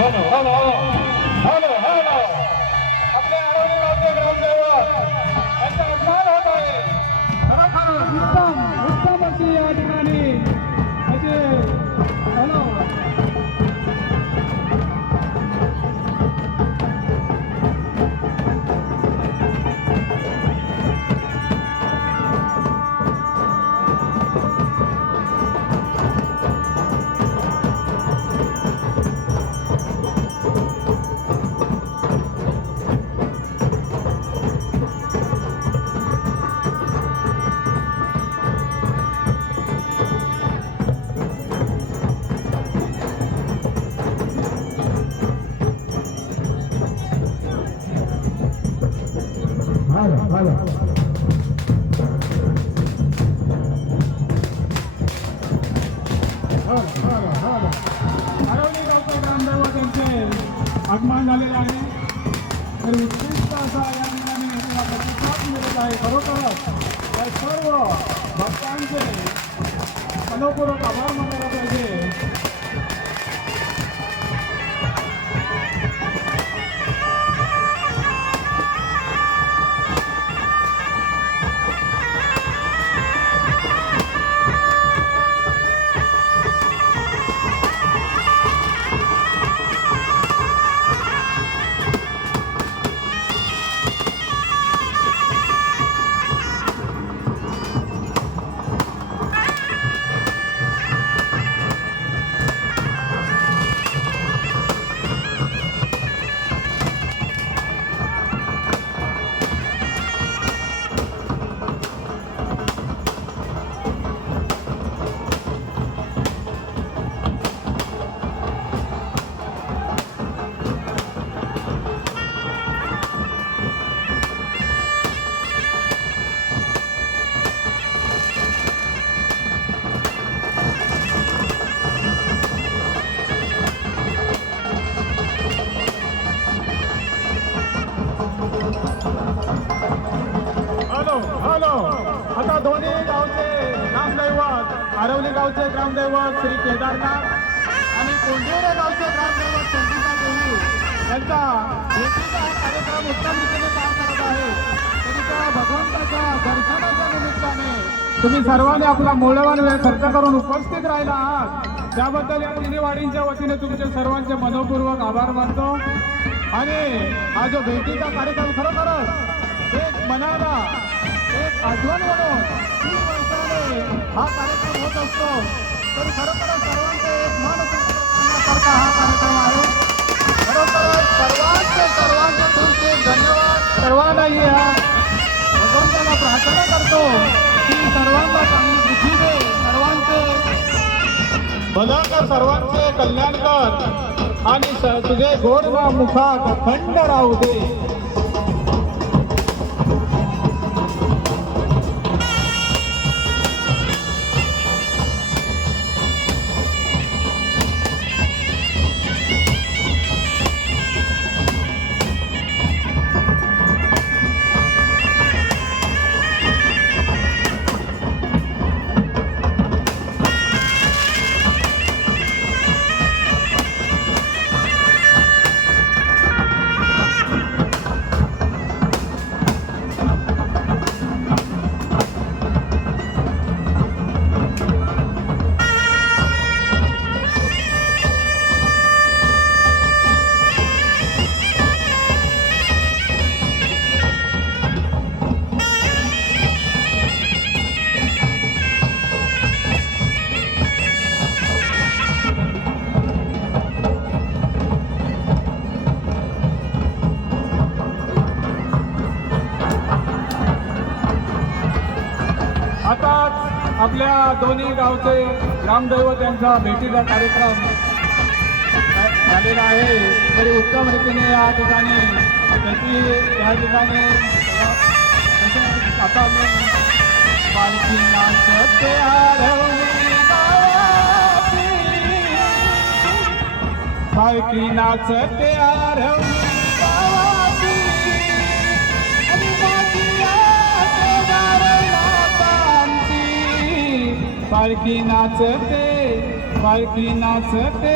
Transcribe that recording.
Hello hello hello hello आपल्या आरोग्य गावचे ग्रामसेवक यांचा अभिमान होत आहे. खरोखर उत्तम उत्तम अशी या ठिकाणी म्हणजे हॅलो आरवली गावचे ग्रामदैवत यांचे आगमन झालेले आहे. तर उत्कृष्ट असा या ठिकाणी याला प्रतिसाद मिळत आहे. खरोखरच या सर्व भक्तांचे मनोपूर्वक आभार मानायला पाहिजे. हॅलो आता दोन्ही गावचे ग्रामदैवत आरवली गावचे ग्रामदैवत श्री केदारनाथ आणि कोंढेरे गावचे ग्रामदैवत संगीता देवी यांचा भेटीचा कार्यक्रम उत्तम रीतीने पार करत आहे. तरी त्या भगवंताच्या दर्शनाच्या निमित्ताने तुम्ही सर्वांनी आपला मौल्यवान वेळ खर्च करून उपस्थित राहिला आहात. त्याबद्दल या तिन्ही वाडींच्या वतीने तुमचे सर्वांचे मनोपूर्वक आभार मानतो. आणि हा जो भेटीचा कार्यक्रम खरोखरच एक मनाला एक आठवण म्हणून 3 वर्षाने हा कार्यक्रम होत असतो. तरी खरोखरच सर्वांचे एक मन करण्यासारखा हा कार्यक्रम आहे. खरोखरच सर्वांचे तुमचे धन्यवाद. सर्वांनाही हा भगवंताला प्रार्थना करतो की सर्वांना चांगली बुद्धी दे, सर्वांचे भलं कर, सर्वांचे कल्याण कर आणि तुझे गोड मुखात अखंड राहू दे. आपल्या दोन्ही गावचे ग्रामदैवत यांचा भेटीचा कार्यक्रम झालेला आहे. तरी उत्तम रीतीने या ठिकाणी या ठिकाणी आता पालखी नाचते आरवली गावाची, पालखी नाचते आरवली गावाची, पालखी नाचते